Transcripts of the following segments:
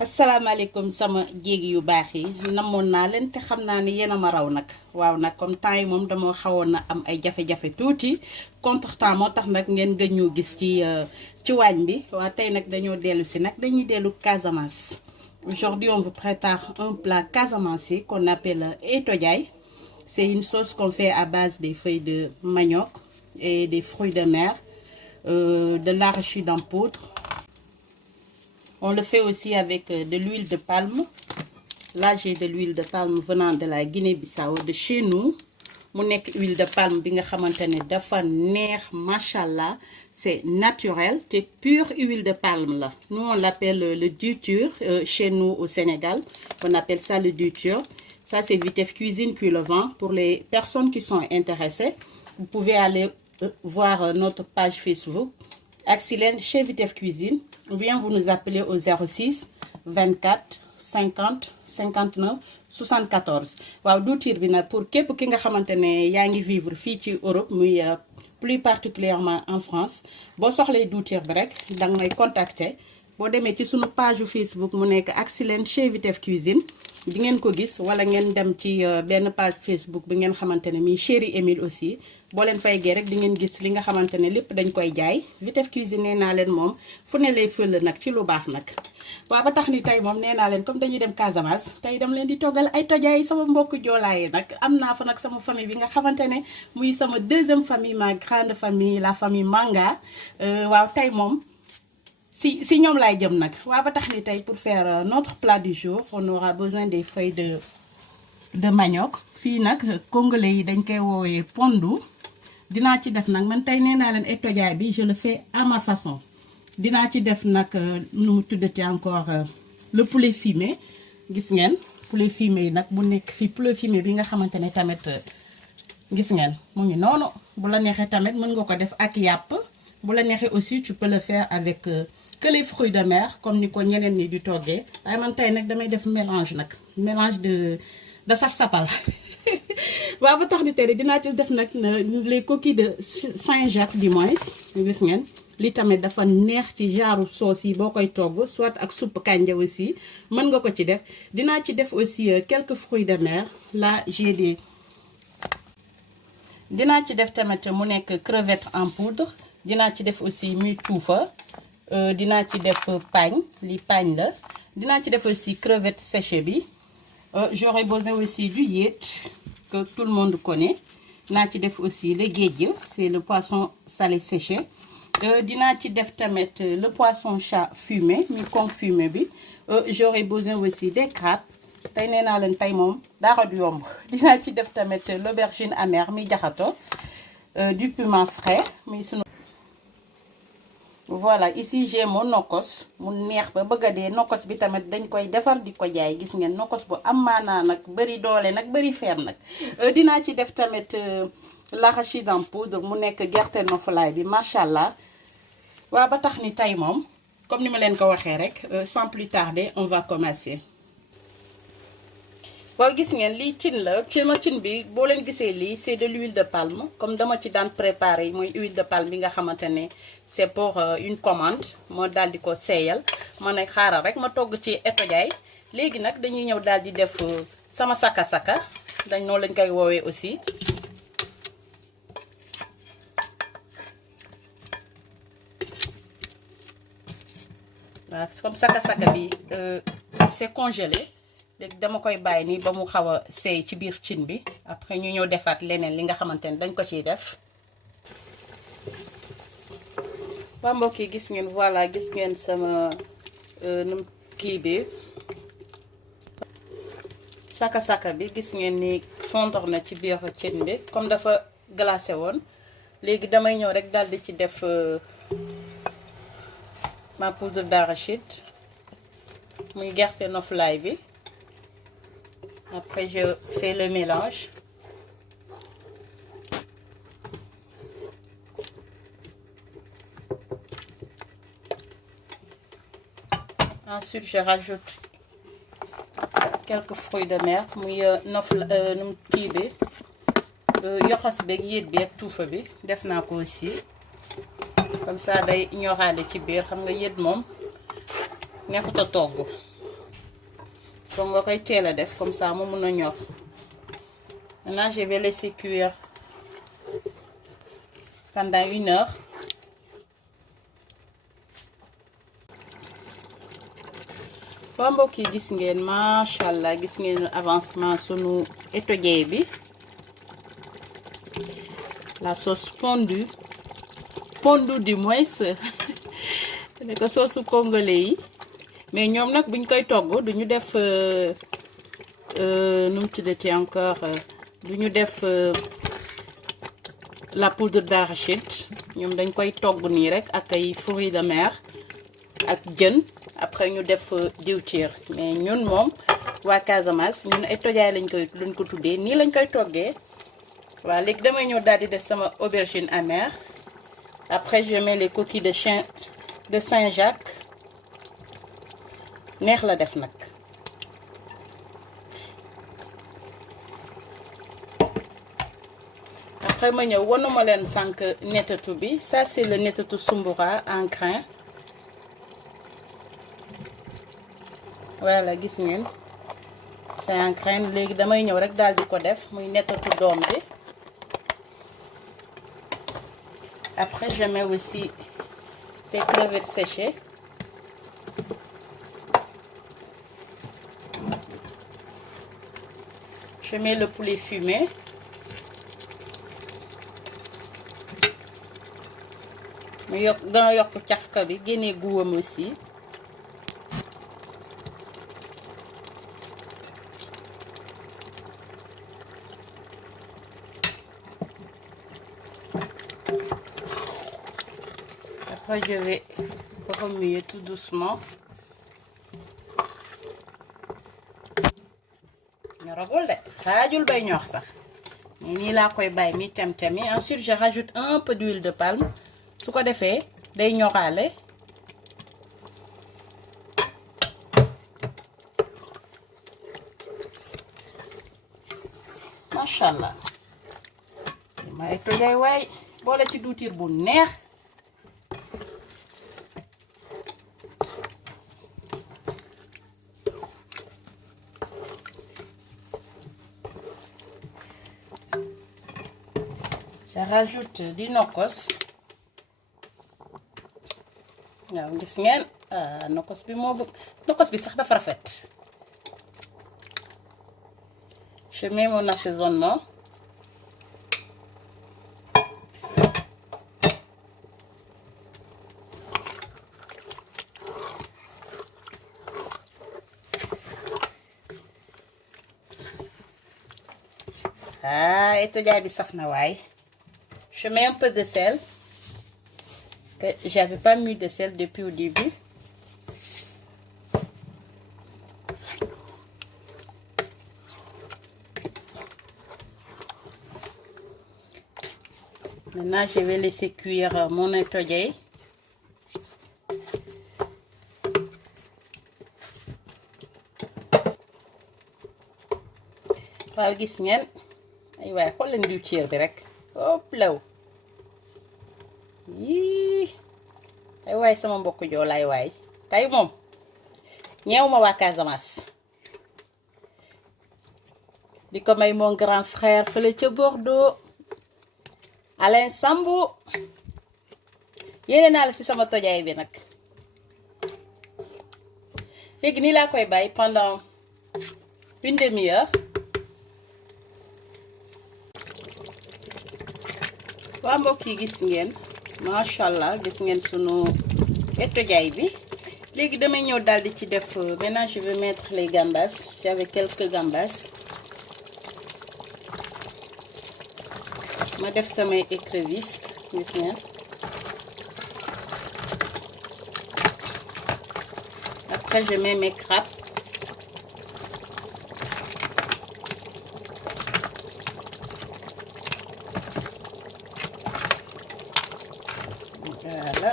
asalaamaaleykum sama jéegi yu baax yi namoon naa leen te xam naa ni yéen a ma raw nag waaw nag comme temps yi moom dama xawoon na am ay jafe-jafe tuuti contretemps moo tax nag ngeen gëj ñu gis ci waañ bi waa tey nag dañoo dellu si nag dañuy dellu Casamance. Aujourd'hui on vous prépare un plat casamançais qu'on appelle etojaay. C'est une sauce qu'on fait à base des feuilles de manioc et des fruits de mer, de l'arachide en poudre. On le fait aussi avec de l'huile de palme. Là, j'ai de l'huile de palme venant de la Guinée-Bissau, de chez nous. Mon huile de palme, bi nga xamantene dafa neex, machallah, c'est naturel, c'est pure huile de palme là. Nous, on l'appelle le duture chez nous au Sénégal. On appelle ça le duture. Ça, c'est Vitef Cuisine qui le vend. Pour les personnes qui sont intéressées, vous pouvez aller voir notre page Facebook. Axilène chez Vitef Cuisine, ou bien vous nous appelez au 06 24 50 59 74. waaw diwtiir bi nag pour képp ki nga xamante ne yaa ngi vivre fii ci Europe muy plus particulièrement en France boo soxlee diwtiir bi rek danga may contacter boo demee ci sunu page Facebook mu nekk Axilène chez Vitef Cuisine di ngeen ko gis wala ngeen dem ci benn page Facebook bi ngeen xamante ne mi Chéri Émile aussi boo leen fay gee rek di ngeen gis li nga xamante ne lépp dañ koy jaay Vitef Cuisine nee naa leen moom fu ne lay fël nag ci lu baax nag. waaw ba tax ni tey moom nee naa leen comme dañuy dem Casamance tey dem leen di toggal ay tojaay sama mbokku joolaaye nag am naa fa nag sama famille bi nga xamante ne muy sama deuxième famille ma grande famille la famille Manga waaw tey moom. Si ñoom laay jëm nag waa ba tax ni tey pour faire notre plat du jour on aura besoin des feuilles de manioc fii nag congolais yi dañ koy woowee pondu dinaa ci def nag man tey nee naa leen etojaay bi je le fais à ma façon dinaa ci def nag nu mu tuddati encore le poulet fumé gis ngeen poulet fumé yi nag bu nekk fii poulet fumé bi nga xamante ne tamit gis ngeen mu ngi noonu bu la neexee tamit mën nga ko def ak yàpp bu la neexee aussi tu peux le faire avec que les fruits de mer comme ni ko ñeneen ñi di toggee waaye man tey nag damay def mélange de saf-sapal waaw ba tax ni tey dinaa ci def nag les coquilles de Saint-Jacques du moins gis ngeen li tamit dafa neex ci genre sauce yi boo koy togg soit ak soupe kanja aussi mën nga ko ci def dinaa ci def aussi quelques fruits de mer là j'ai des dinaa ci def tamit mu nekk crevette en poudre dinaa ci def aussi muy tuufa dinaa ci def pagne li pagne la dinaa ci def aussi crevette séchée bi j'aurais besoin aussi du yéet que tout le monde connaît dinaa ci def aussi le géej c'est le poisson salé séché dinaa ci def tamit le poisson chat fumé mi confumé bi j'aurais besoin aussi des crabes tey nee naa leen tey moom dara du yomb dinaa ci def tamit l'aubergine amère mi jaxato du piment frais mi sunu voilà ici j'ai mon nokkos mu neex ba bëgg a dee nokkos bi tamit dañ koy defar di ko jaay gis ngeen nokkos bu am maanaa nag bëri doole nag bëri feem nag dinaa ci def tamit l'arachide en poudre mu nekk gerte noflaay bi macha allah waaw ba tax ni tey moom comme ni ma leen ko waxee rek sans plus tarder on va commencer. waaw gis ngeen lii cin la cin bi boo leen gisee lii c'est de l'huile de palme comme dama ci daan préparer mooy huile de palme bi nga xamante ne c'est pour une commande moo daal di ko seeyal ma ne xaaral rek ma togg ci etojaay léegi nag dañuy ñëw daal di def sama saka-saka dañ noonu lañ koy woowee aussi waaw comme saka-saka bi c'est congelé léegi dama koy bàyyi nii ba mu xaw a seey ci biir cin bi après ñu ñëw defaat leneen li nga xamante ne dañ ko ciy def waa mbokk yi gis ngeen voilà gis ngeen sama kii bi saka-saka bi gis ngeen ni fondre na ci biir cin bi comme dafa glacé woon léegi damay ñëw rek daal di ci def ma poudre d'arachide muy gerte noflaay bi après je fais le mélange ensuite je rajoute quelques fruits de mer muy num kii bi yoxos beeg yéet bi ak tuufa bi def naa ko aussi comme ça day ñoraale ci biir xam nga yéet moom neexut a togg comme nga koy teel a def comme ça mu mun a ñor. Maintenant je vais laisser cuire pendant 1 heure. Waa mbokk yi gis ngeen macha allah gis ngeen avancement sunu étourdier bi. La sauce fondue du moins ne ko sauce congolais yi mais ñoom nag buñ koy togg duñu def nu mu tuddati encore duñu def la poudre d'arachide ñoom dañ koy togg nii rek ak ay fruits de mer ak jën après ñu def diwtiir mais ñun moom waa Casamance ñun ay tojaay lañ ko tuddee nii lañ koy toggee. Voilà, léegi damay ñëw daal di def sama aubergine amère. Après je mets les coquilles de Saint-Jacques. Neex la def nag. Après ma ñëw wanuma leen sànq nettatu bi. Ça c'est le nettatu Sumbura en grain. Voilà, gis ngeen. C'est en grain. Léegi damay ñëw rek daal di ko def muy nettatu doom bi. Après, je mets aussi des crevettes séchées. Je mets le poulet fumé. mu gën a yokk cafka bi génnee guwam aussi. Après, je vais remuer tout doucement. ñoragul de xaajul bay ñor sax nii laa koy bàyyi mi tem-temi. Ensuite je rajoute un peu d'huile de palme su ko defee day ñoraale. macha allah ma ay tojay waay boole ci diwtiir bu neex. Je rajoute du nokkos. waaw gis ngeen nokkos bi moo bëgg nokkos bi sax dafa rafet. Je mets mon assaisonnement. Étourdier bi saf na waay. Je mets un peu de sel. Que j'avais pas mis de sel depuis au début. Maintenant, je vais laisser cuire mon étourdier. waaw gis ngeen ay waay xool leen diwtiir bi rek hop law yii ay waay sama mbokk joolaay waay tey moom ñeew ma waa Casamance di ko may mon grand frère fële ca Bordeaux Alain Sambou yéene naa la ci sama tojaay bi nag léegi nii laa koy bàyyi pendant une demi-heure. waa mbokk yi gis ngeen macha allah gis ngeen sunu étourdier bi léegi damay ñëw daldi ci def maintenant je vais mettre les gambas. J'avais quelques gambas ma def samay écrevisses gis ngeen. Après je mets mes crabes. Voilà.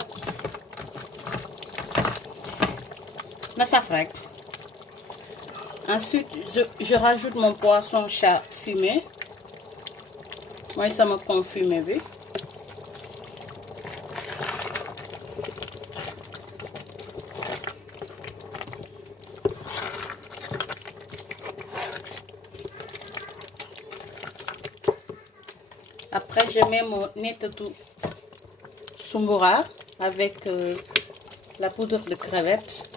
Na saf rek. Ensuite je rajoute mon poisson chat fumé. Mooy sama con fumé bi. Après, je mets mon netatu sumbura avec la poudre de crevettes.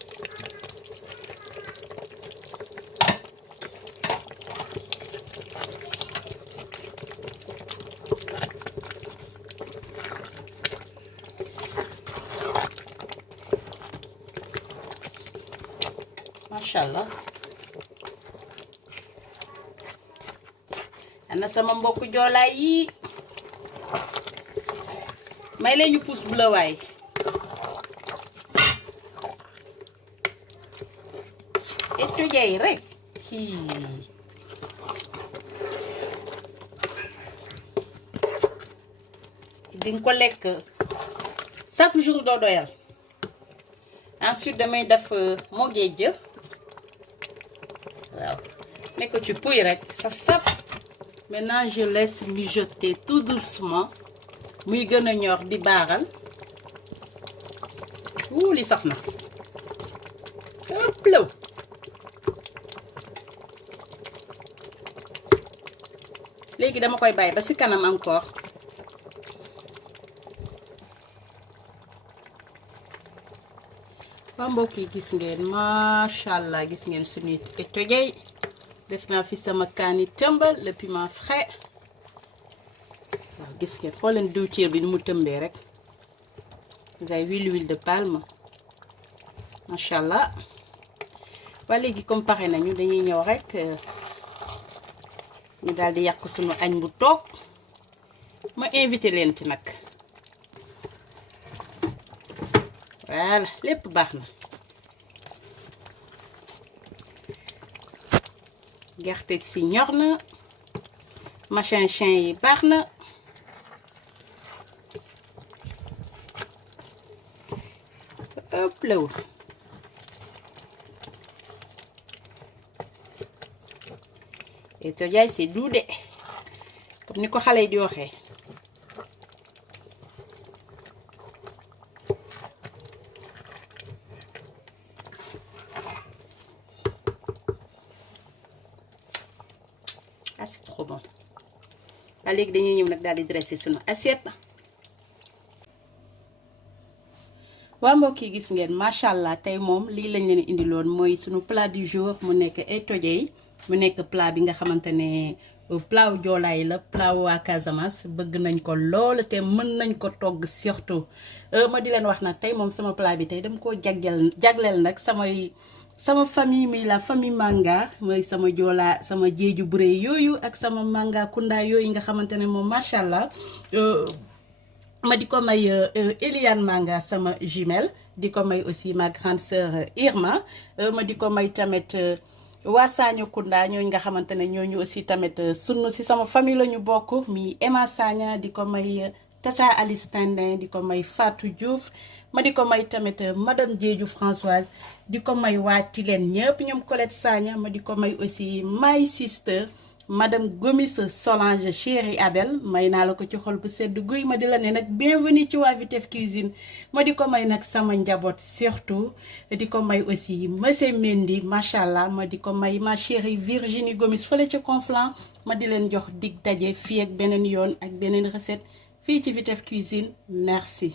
Machallah. Ana sama mbokk joolaay yi may leen ñu pouce bleu waay. Étudier rek di nga ko lekk chaque jour doo doyal. Ensuite damay def moo géej waaw nekk ci puy rek saf-saf. Maintenant je laisse mijoter tout doucement muy gën a ñor di baaxal. Li saf na ëpp law. Léegi dama koy bàyyi ba ci kanam encore. Waa mbokk yi gis ngeen machallah gis ngeen suñuy étojey. Def naa fi sama kaani tëmbal le piment frais. Waaw gis ngeen xool leen diwtiir bi ni mu tëmbee rek. ngay huile de palme machallah. Waa léegi comme pare nañu dañuy ñëw rek ñu daal di yàq suñu añ bu toog. Ma invité leen ci nag. Voilà lépp baax na. Gerte si ñor na. Machin chien yi baax na. Hop là. Et Tojaay c'est doux de. Comme ni ko xale yi di waxee. Ah, c'est trop bon. Léegi dañuy ñëw nag daal di dresser sunu assiette. Waa mbokk yi gis ngeen machallah tey moom lii lañ leen indiloon mooy sunu plat du jour mu nekk ay tojey mu nekk plat bi nga xamante ne plat wu joolaay la plat waa Casamance bëgg nañ ko lool te mën nañ ko togg surtout ma di leen wax nag tey moom sama plat bi tey dama koo jagleel nag sama famille mi la famille Manga mooy sama joolaa sama jeeju bu rëy yooyu ak sama Manga Kunda yooyu nga xamante ne moom machallah ma di ko may Eliane Manga sama jumelle di ko may aussi ma grande sœur Irma ma di ko may tamit waa Sagna Kunda ñooñu nga xamante ne ñooñu aussi tamit sunu si sama famille la ñu bokk mi Emma Sagna di ko may Tata Alice Tandin di ko may Fatou Diouf ma di ko may tamit madame Diédhiou Françoise di ko may waa Tilène ñëpp ñoom Colette Sagna ma di ko may aussi my sister madame Gomis Solange chérie Abel may naa la ko ci xol bu sedd guy ma di la ne nag bienvenue ci waa Vitef Cuisine ma di ko may nag sama njaboot surtout di ko may aussi monsieur Mendy machallah ma di ko may ma chérie Virginie Gomis fële ci Conflans ma di leen jox dig daje fii ak beneen yoon ak beneen recette fii ci Vitef Cuisine merci.